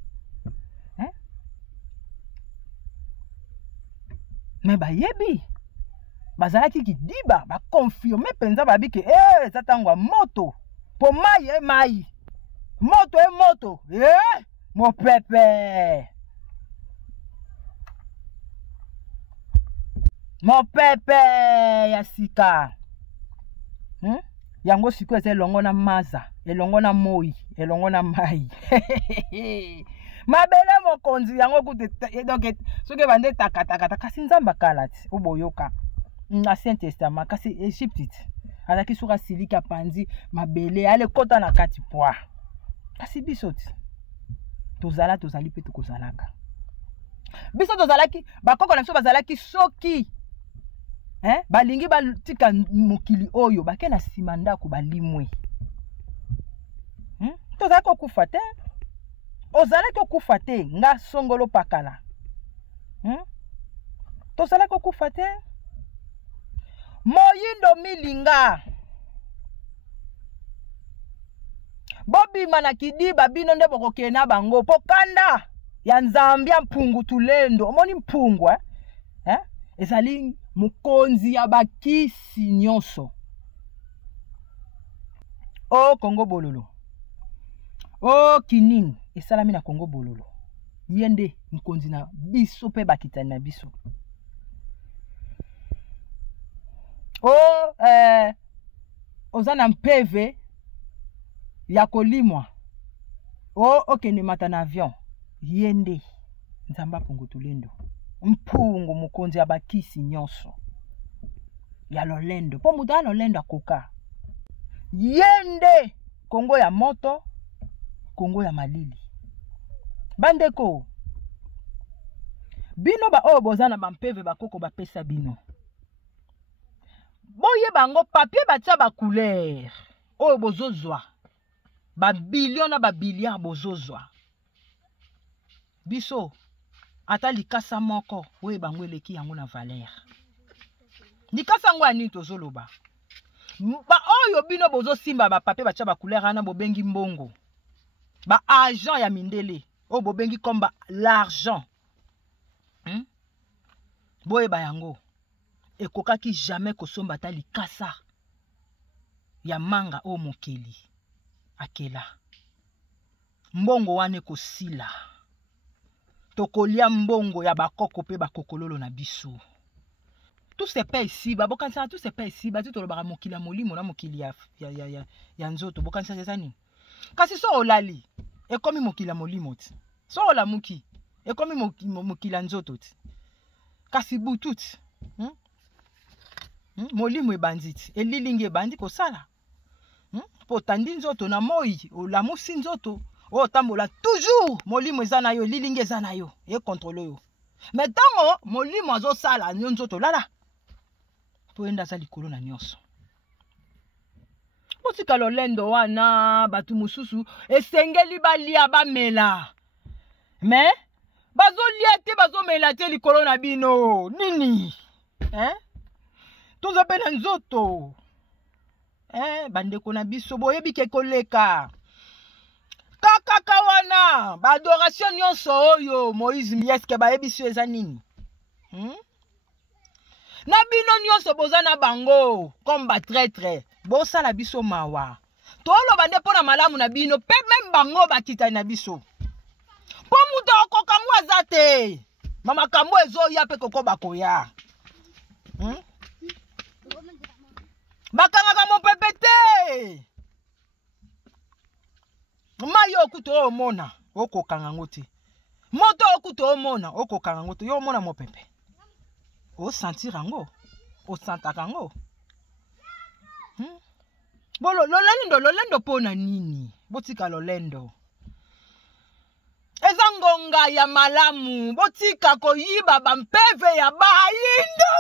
mais bayebi bazalaki kidiba bakonfirme penza babike eza tango moto po mai moto mopepe ya sika yango siko eza elongo na maza elongo na moi elongo na mai mabele mokonzi yango kute donc soki bande takataka kasi nzamba kala ti oboyoka Ancien Testament kasi Egypte alaki suka silika panzi mabele ale kota na kati poa kasi biso ti tozali pe tokozalaka biso tozalaki bakoko na biso bazalaki soki balingi batika mokili oyo bake na sima ndako balimwe tozalaki okufa te ozalaki okufa te nga songolo pakala tozalaki okufa te moyindo milinga bobima na kidiba bino nde bokokena bango pokandá ya nzambia mpungu tulendo omoni mpungu ezali mukonzi ya bakisi nyonso o Kongo bololo o kinini esalami na Kongo bololo yende mukonzi na biso pe bakitani na biso o ozana mpeve ya kolimwa o okende mata na avion yende nzamba mpungu tulendo mpungu mukonzi ya bakisi nyonso ya lolendo po mutu ya lolendo akoka yende Kongo ya moto Kongo ya malili bandeko bino ba oyo bozana bampeve bakoko bapesa bino boye bango papier batia ba couleur oyo bozozwa ba billion na ba billiard bozozwa biso ata likasa moko oyo bango eleki yango na valeur likasa ngo ani tozoloba ba oyo bino bozosimba ba papier batia ba couleur ana bobengi mbongo ba agent ya mindele oyo bobengi comme l'argent boye ba yango ekokaki jamais kosomba ta likasa ya manga o mokeli akela mbongo wane kosila tokolia mbongo ya bakoko pe bakokololo na biso tout se paye ici babokanisa tout se paye ici bati tolobaka mokili ya molimo na mokili ya nzoto bokanisa ezani kasi so olali ekomi mokili ya molimo ti so olamuki ekomi mokili ya nzoto ti kasi butu ti molimo ebandi ti elilingi ebandi kosala po tandi nzoto na moi olamusi nzoto otambola toujours molimo eza na yo elilingi eza na yo ekontrole yo me ntango molimo azosala yo nzoto lala po enda aza likolo na nyonso botika lolendo wana bato mosusu esengeli balia bamela Mais bazolia te bazomela te likolo na bino nini toza pe na nzoto bandeko na biso boyebi ke koleka kaka wana baadoration nyonso oyo Moïse eske bayebi so eza nini na bino nyonso boza na bango comme batraître bosala biso mawa toloba nde mpo na malamu na bino mpe meme bango bakitani na biso po mutu okokango aza te mamakambo ezoya mpe koko bakoya bakangaka mopepe te mai okutu omona okokanga ngo te moto okutu omona okokanga ngo te yo omona mopepe osentir yango osantaka yango lolendo mpo na nini botika lolendo eza ngonga ya malamu botika koyiba bampeve ya bayindo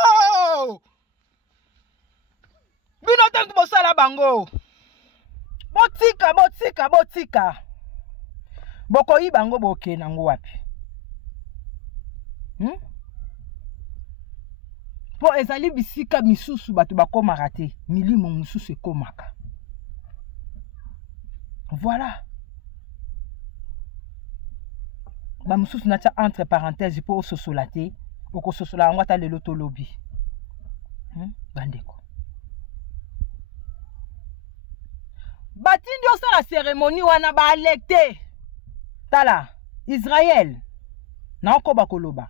bino te bosala bango botika bokoyiba yango boke nango wapi po ezali bisika misusu bato bakomaka te milimo mosusu ekomaka voilà bamosusu natia entre parenthèse po ososola te okososola yango ata lelo tolobi bandeko batindi osala cérémonie wana baalekte tala Israël naokoba koloba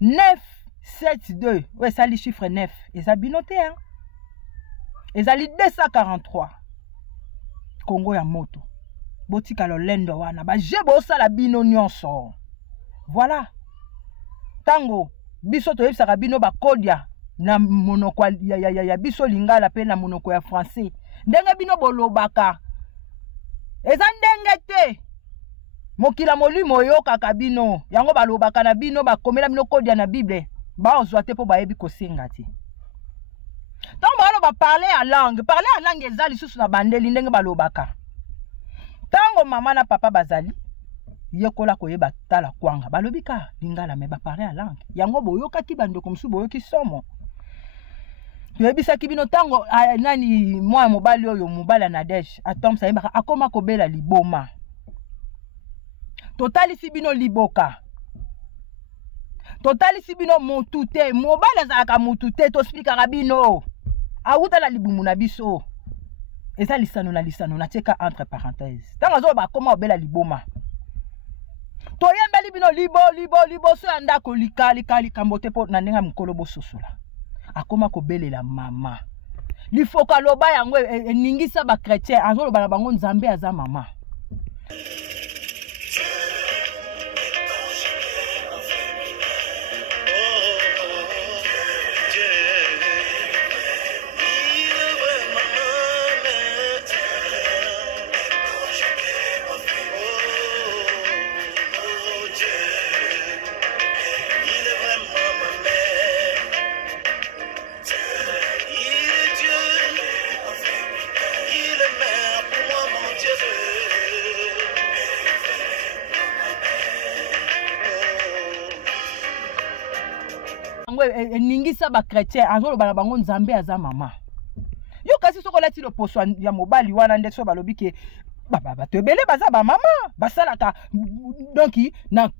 972 oyo esali chiffre 9 eza bino te ezali 243 Congo ya moto botika lolendo wana baje bosala bino nyonso voilà tango biso toyebisaka bino bakodia na monoko ya biso lingala pe na monoko ya français ndenge bino bolobaka eza ndenge te mokila molimo oyokaka bino yango balobaka na bino bakomela bino kodia na Bible baozwa te po bayebi kosenga te tango baloba parler à langue eza lisusu na bandeli ndenge balobaka tango mama na papa bazali yekola koyeba tala kwanga balobika lingala me baparler à langue yango boyokaki bandeko mosusu boyoki somo toyebisaki bino tango nani mwa mobali oyo mobali na Nadège atomsa yebaka akoma kobela liboma totalisi bino liboka totalisi bino motu te mobali azalaka motu te tosplikaka bino awuta na libumu na biso eza lisano na tieka entre parenthèse tango azoba akoma obela liboma toyembeli bino libo so ya ndako likambo te mpo na ndenge mokolo bososola akoma kobelela mama lifoka loba yango eningisa bakretien azoloba na bango nzambe aza mama eningisa bakretien azoloba na bango nzambe aza mama yo kasi sokolati loposo ya mobali wana nde so balobi ke bato ebele baza bamama basalaka donki na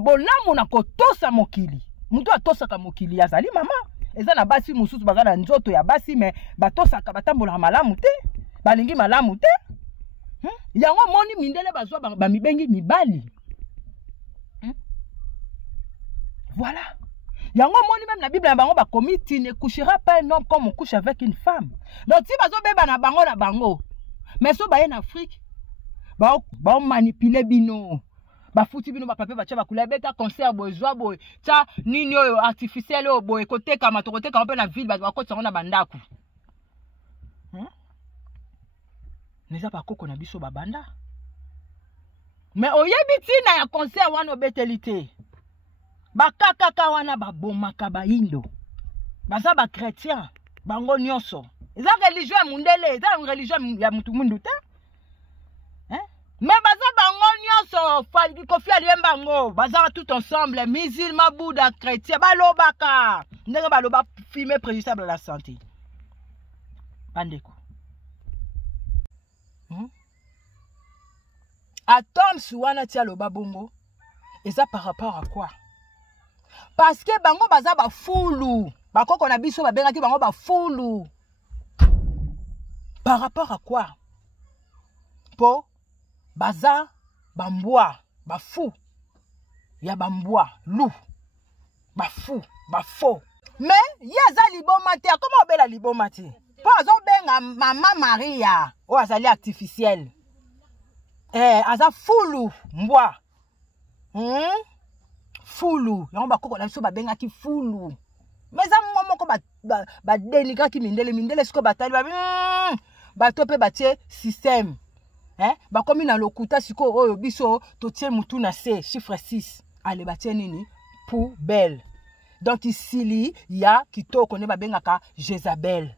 bolamu na kotosa mokili mutu atosaka mokili azali mama eza na basi mosusu baza na nzoto ya basi me batosaka batambolaka malamu te balingi malamu te yango moni mindele bazwa bamibengi mibali voilà yango moni même la Bible na bango bakomi tu ne coucheras pas un homme comme on couche avec une femme donc si bazo beba na bango mais so baye na Afrique ba manipuler bino bafuti bino bapape bacha bakula beta concert bozwa boy ta nini oyo artificiel oyo boy koteka matokoteka ope na ville bakotsa na bandaku neza bakoko na biso babanda mais oyebi tina ya concert wana obeteli bakakaka wana babomaka baindo baza ba chrétien bango nyonso eza religion ya mundele eza religion ya mutu mundu te mais baza bango nyonso Kofi Aliemba ngo bazara tout ensemble musulman bouddha chrétien balobaka ndenge baloba fumer préjudiciable à la santé bandeko Atom suwana tia loba bongo eza par rapport à quoi? Parce que bango baza ba fulu bakoko na biso babengaki bango ba fulu par rapport à quoi? Po baza bambwa bafu ya bambwa loup bafu bafo mais yaza liboma te comment obela liboma te po azo benga mama Maria o azali artificiel aza fulu mbwa fulu yango bakoko na biso babengaki fulu mais za moko ba dénigraki mindele siko batali bato pe batie système bakomi na lokuta siko oyo biso totie mutu na se chiffre 6 ale batie nini poubelle donc ici ya kitoko ne babengaka Jezabel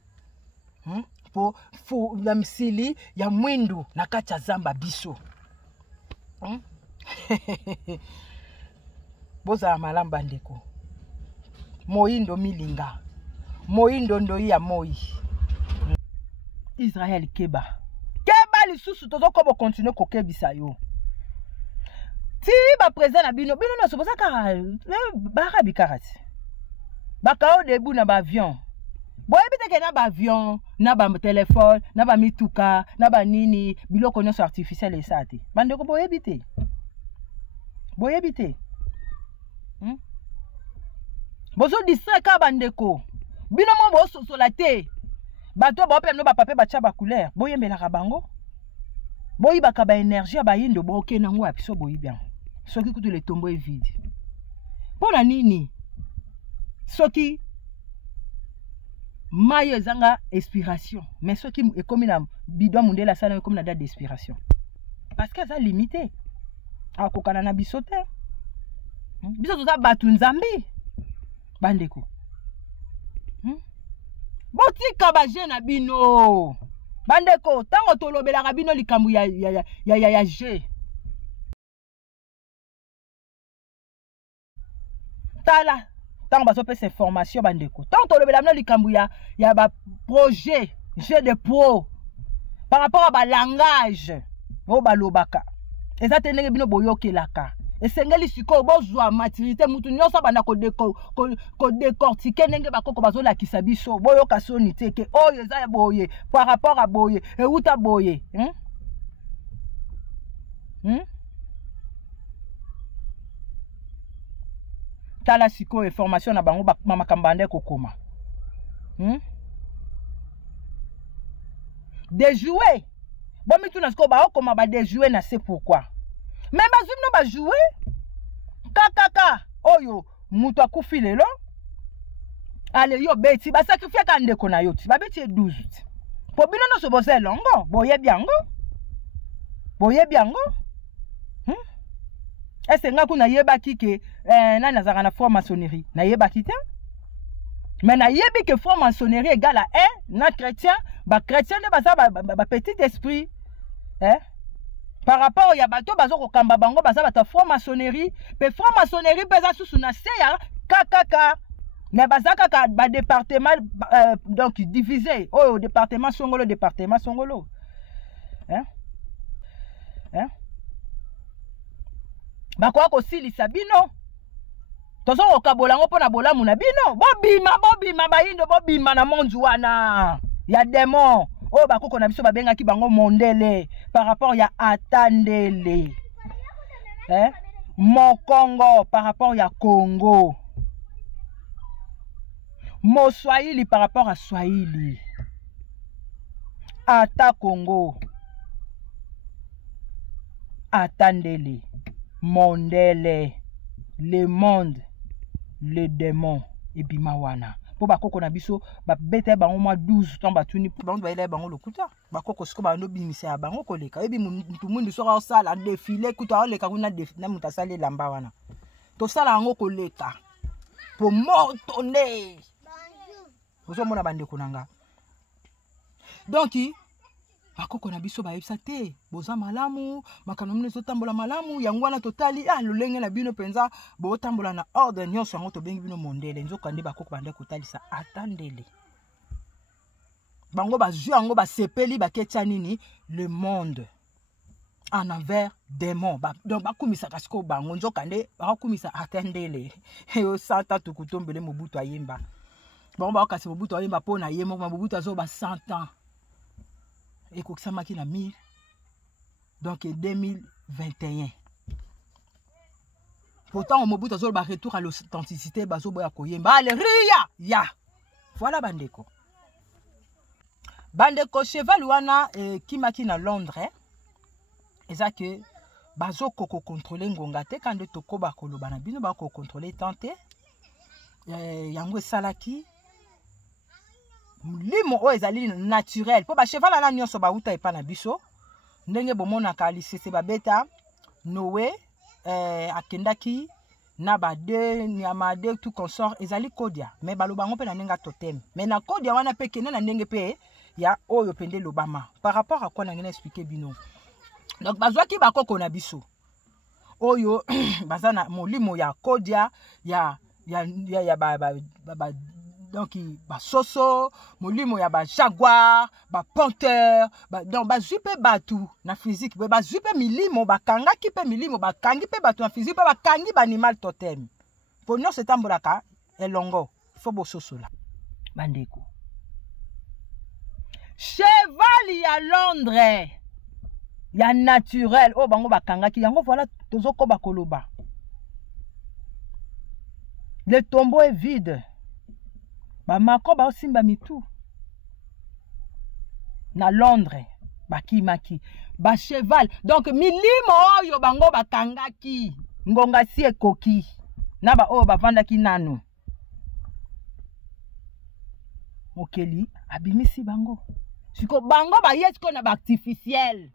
po fu la msili ya mwindu na kati ya zamba biso boza malamba ndeko moindo milinga moindo ndoi ya moi Israël keba lisusu tozokobo continuer kokebisa yo ti ba présent na bino no so bosaka barabi karati bakao debu na ba avion boyebi te ke na ba avion na ba téléphone na ba mituka na ba nini biloko nyonso artificiel esate bandeko boyebi te bozo distrait ka bandeko bino mo bososola te bato ba pemno ba pape ba tcha ba couleur boyembelaka bango boyi baka ba énergie ba yindo boke nango apiso boyi bien soki kutu le tombeau est vide pona nini soki mayo ezanga expiration mais soki ekomi na bidon mundela sana ekomi na date d'expiration parce que ça limité akokana na biso te biso toza batu nzambi bandeko botika ba jeune na bino bandeko tango tolobelaka bino likambu ya je tala tango bazopesa information bandeko tango tolobela bino likambu ya ba projet jeu de pro par rapport à ba langage o balobaka eza te ndenge bino boyokelaka esengeli siko bozwa maturité mutu nyonso banda ko décortiquer ndenge bakoko bazolakisa biso boyoka soni te ke oyo eza boye par rapport à boye euta boye tala siko information na bango makambo ande kokoma déjouer bomi tuna siko baokoma ba déjouer na c'est pourquoi mais bazumi no ba jouer kakaka oyo mutu akufi lelo ale yo beti ba sacrifier ka ndeko na yo ti ba beti 12 po bino no so boze longo boye biango ese nga kuna yebaki ke na nazaka na franc-maçonnerie na yebaki te mais na yebi que franc-maçonnerie égale à na chrétien ba chrétien ne baza ba petit esprit par rapport ya bato bazo ko kamba bango baza bata franc-maçonnerie pe franc-maçonnerie pesa susu na se ya kakaka mais baza kaka ba département donc divisé au département songolo bakwa ko silisa bino tozo ko kabolango pona bolamu na bino bobima bayindo bobima na mondu wana ya démon o bakoko na biso babengaki bango mondele par rapport ya atandele mokongo par rapport ya Congo moswahili par rapport à swahili ata Congo atandele mondele le monde le démon ebimawana po bakoko na biso ba bete bango mwa 12 temps batuni bango ba ile bango lokuta bakoko siko ba ndo bimisa ya bango koleka ebi mutu mundu soka osala défilé kuta oleka kuna na mutu asali lamba wana to sala ngo koleka po mortonner ozo mona bande kunanga donc bakoko na biso bayebisa te boza malamu makambo mino ezotambola malamu yango wana totali lolenge na bino mpenza botambola na ordre nyonso yango tobengi bino mondele nzoka nde bakoko bande kotalisa atandele bango bazwi yango basepeli baketia nini le monde en envers démon donc bakumisa kasiko bango nzoka nde bakumisa atandele yo santa tukutombele Mobutu ayemba bango bakasi Mobutu ayemba pona yemo Mobutu azo ba 100 ans et kokisamaki na 1000 donc 2021 pourtant Mobutu azo ba retour à l'authenticité bazo boya koyemba alléluia ya voilà bandeko cheval wana kimaki na Londres eza que bazo koko contrôler ngonga te quand de toko ba koloba na bino ba ko contrôler tante yango salaki limo o ezali naturel po ba cheval na nyonso ba uta epa na biso ndenge bomona ka lisese ba beta Noé akendaki na ba de nyama de tout consort ezali kodia mais baloba ngo pe na nenga totem mais na kodia wana pe kena na ndenge pe ya oyo pende lobama par rapport à quoi na ngena expliquer bino donc bazwaki bakoko na biso oyo bazana molimo ya kodia ya donc ba soso molimo ya ba jaguar ba panthère donc bazwi pe batu na physique bazwi pe milimo bakangaki pe milimo bakangi pe batu na physique pe bakangi ba animal totem pour nous c'est tambolaka elongo faut bososola bandeko cheval ya Londres ya naturel o bango bakangaki yango voilà tozoko bakoloba le tombeau est vide bamako baosimba mitu na Londres bakimaki ba cheval donc milimo oyo bango bakangaki ngonga si ekoki na ba oyo bavandaki nano mokeli abimisi bango siko bango bayetiko na ba artificiel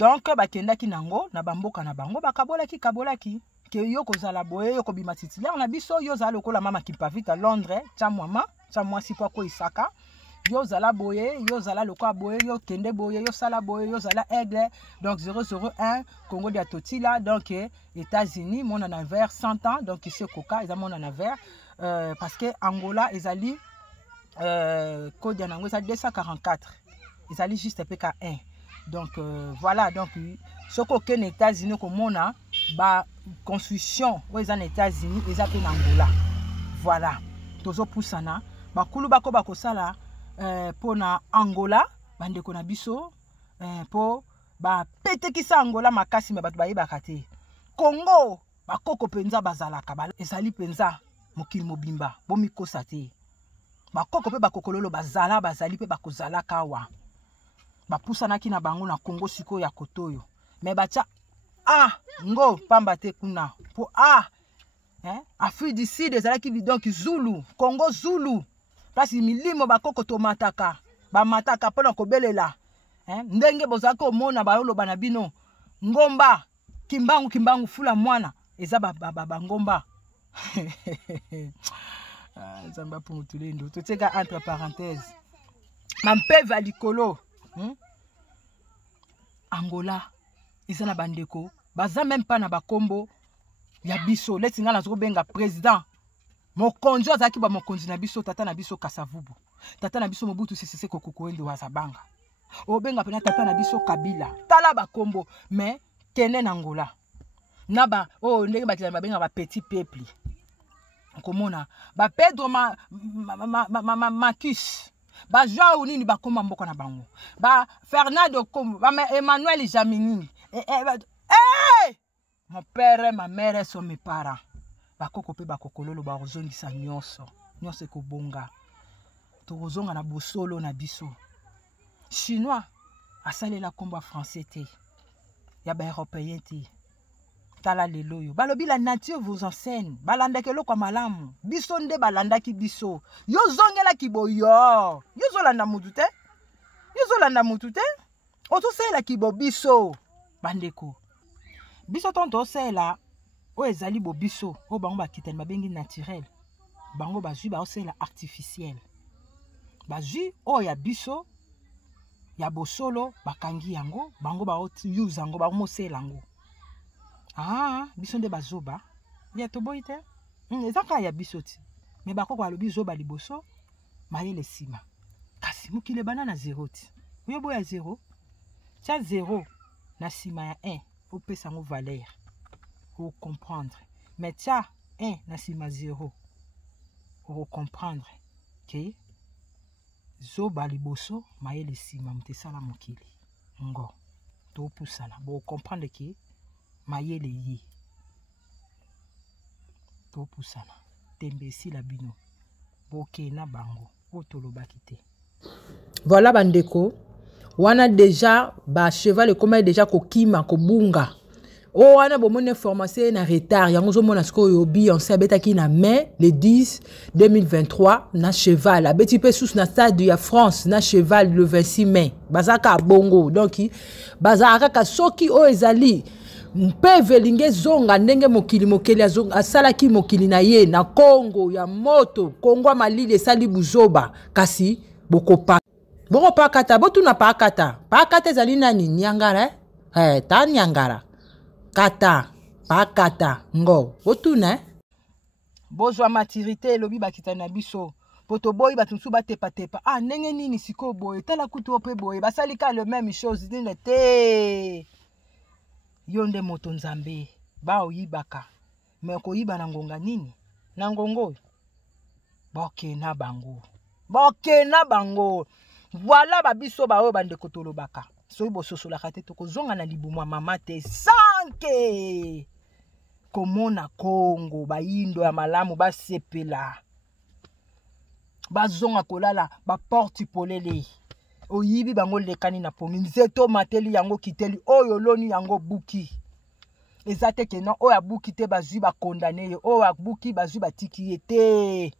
donc bakendaki nango na bamboka na bango kabolaki ke yo kozala boye yo kobima titulaire na biso yo zala lokola mama Kipavita Londres tya mwasi po ko isaka yo zala boye yo zala lokola boye yo kende boye yo sala boye yo zala aigle donc 001 Congo dia Totila donc États-Unis mon en vers 100 ans donc ici Coca ils mon en vers parce que Angola ezali code en Angola 244 ezali juste PK1 donc voilà donc ce qu'aucun États-Unis comme on a ba construction aux États-Unis ils appellent Angola voilà tozo poussana ba kulu bako bako sala pour na Angola bande ko na biso pour ba pete kisa Angola makasi me bato bayebaka te. Congo bakoko penza bazalaka ba ezali penza mokili mobimba bomikosa te. Bakoko pe bakokololo bazali pe bakozalaka wa. Bapusanaki na bango na Congo siko ya kotoyo. Me bacha ngo pamba te kuna. Po Afrique du Sud ezalaki donc Zulu, Congo Zulu. Place milimo bakoko tomataka. Ba mataka pona kobelela. Ndenge bozaka omona bayolo bana bino. Ngomba kimbangu fula mwana eza ba ngomba. Zamba pour tulendo. Toteka entre parenthèses. Mampeva likolo. Angola eza na bandeko baza même pas na bakombo ya biso leti nga nazo benga président mokonzi azaki ba mokonzi na biso tata na biso Kasavubu tata na biso Mobutu Sese Seko Kukuende wa Zabanga obenga pena tata na biso Kabila tala bakombo mais kene na Angola naba ndenge bakila babenga ba petit peuple komona ba Pedro Marcus ba Joao nini bakoma mboka na bango ba Fernando Kombo ba Emmanuel Jamini mon père ma mère sont mes parents bakoko pe bakokololo ba ozongisa nyonso ekobonga to ozonga na bosolo na biso chinois asalela komba français te ya ba européen te tala lelo yo balobi la nature vous enseigne balandaki lokwa malamu biso nde balandaki biso yo zongela kiboyo yo zolanda mutu te otosela kibo biso bandeko biso tonto osela o ezali bo biso o bango bakitani babengi naturel bango bazwi ba osela artificiel bazwi o ya biso ya bosolo bakangi yango bango ba use yango ba mosela yango biso nde bazoba ya toboyi te ezaka ya biso ti me bakoko alobi zoba liboso mayele sima kasi mokile bana na 0 ti oyobo ya 0 tia 0 na sima ya 1 opesa ngo valeur pour comprendre mais tia 1 na sima 0 pour comprendre que zoba liboso mayele sima mutesala mokili ngo to pusana bo comprendre que mayele ye to pusana tembesi la bino boke na bango otolobaki te. Voilà bandeko wana déjà ba cheval comme déjà kokima kobunga wana bomone formation na retard yango zo mona siko yobi on sabetaki na mai le 10 2023 na cheval abeti pe sous na stade ya France na cheval le 26 mai bazaka bongo donc bazaka ka soki o ezali mpeve linge zonga ndenge mokili asalaki mokili na ye na Congo ya moto Congo malili esali buzoba kasi bokopa pakata botuna pakata ezali nani nyangara ta nyangara kata pakata ngo botuna bozwa maturité lobi bakita na biso poto boy batusu batepa ndenge nini siko boy tala kutu ope boy basali ka le même chose dine te yonde moto nzambe ba oyibaka me koyiba na ngonga nini na ngongo boke na bango voilà babiso ba oyo bande kotolobaka soyi bososola kate to kozonga na libumwa mama te sanke komona Congo bayindo ya malamu basepela bazonga kolala ba porte polele oyibi bango lekani na pongi nzeto mateli yango kiteli oyo loni yango buki ezate kena oyo buki te bazwi ba condamné oyo buki bazwi batiki te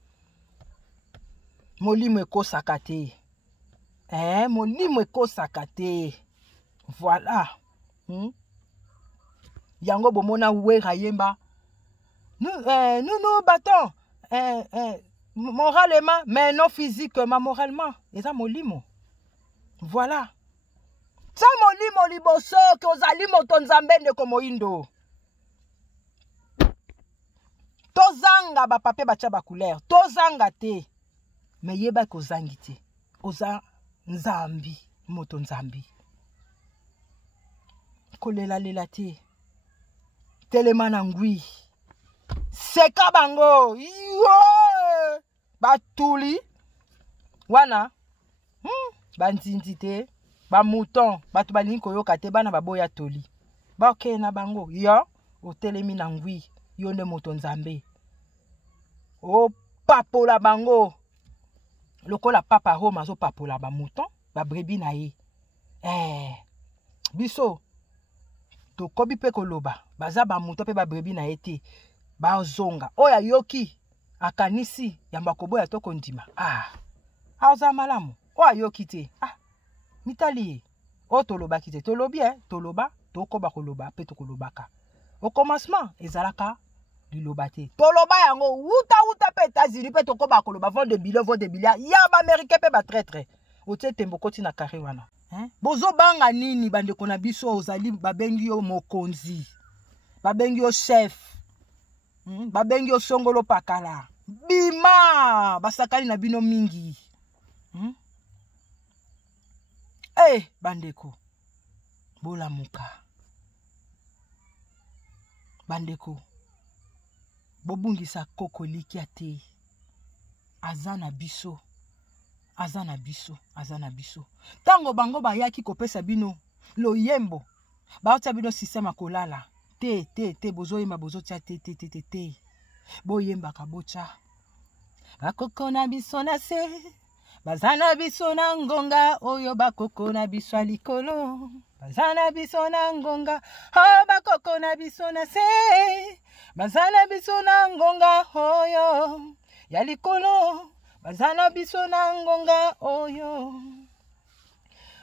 molimo ekosaka te molimo ekosaka te voilà yango bomona wera yemba nous battons moralement mais non physiquement moralement eza molimo voilà ça molimo liboso ke ozali moto nzambe ndeko moyindo tozanga bapape batia bacouleur tozanga te me yeba kozangi te oza nzambi moto nzambi kolela te telema na ngwi seka bango batuli wana banzinzi te ba mouton bato balingi koyoka te bana baboya toli baokee na bango yo otelemi na ngwi yo nde moto nzambe opapola bango lokola papa Rome azopapola ba mouton ba brebi na ye biso tokobi pe koloba baza ba mouton pe ba brebi na ye te bazonga oya yoki akanisi yamba koboya to kondima aoza malamu oya yoki te mitali o tolobaki te tolobi toloba tokoba koloba pe tokolobaka au commencement ezalaka liloba te toloba yango wuta pe États-Unis pe tokoba koloba vent de bilia ya ba américain pe ba traître otie tembo koti na carré wana bozo banga nini bandeko na biso ozali babengi yo mokonzi babengi yo chef babengi yo songolo pakala bima basakani na bino mingi bandeko bolamuka bandeko bobungisa koko likia te azana biso tango bango bayaki kopesa bino loyembo baotia bino système kolala te bozoyemba bozotia te boyembaka bocha bakoko na biso na se bazana biso na ngonga oyo bakoko na biso ya likolo bazana biso na ngonga bakoko na biso na se bazana biso na ngonga oyo ya likolo bazana biso na ngonga oyo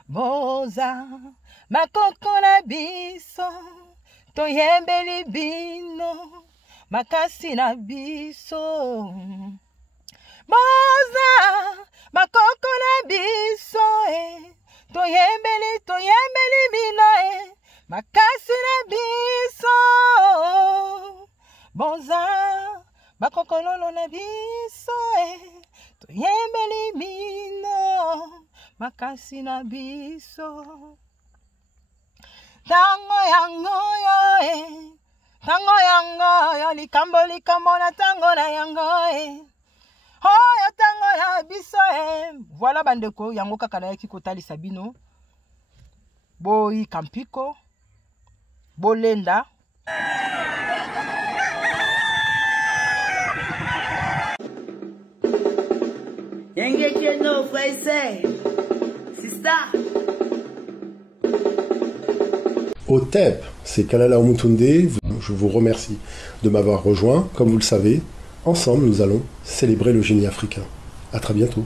boza bakoko na biso toyembeli bino makasi na biso boza bakoko na biso toyembeli bino makasi na biso boza bakoko lolo na biso toyembeli bino makasi na biso tango yango yo likambo na tango na yango oyo tango ya biso voilà bandeko yango kaka nayaki kotalisa bino boyika mpiko bolenda OTEP, c'est Kalala Omutunde. Je vous remercie de m'avoir rejoint. Comme vous le savez, ensemble, nous allons célébrer le génie africain. À très bientôt.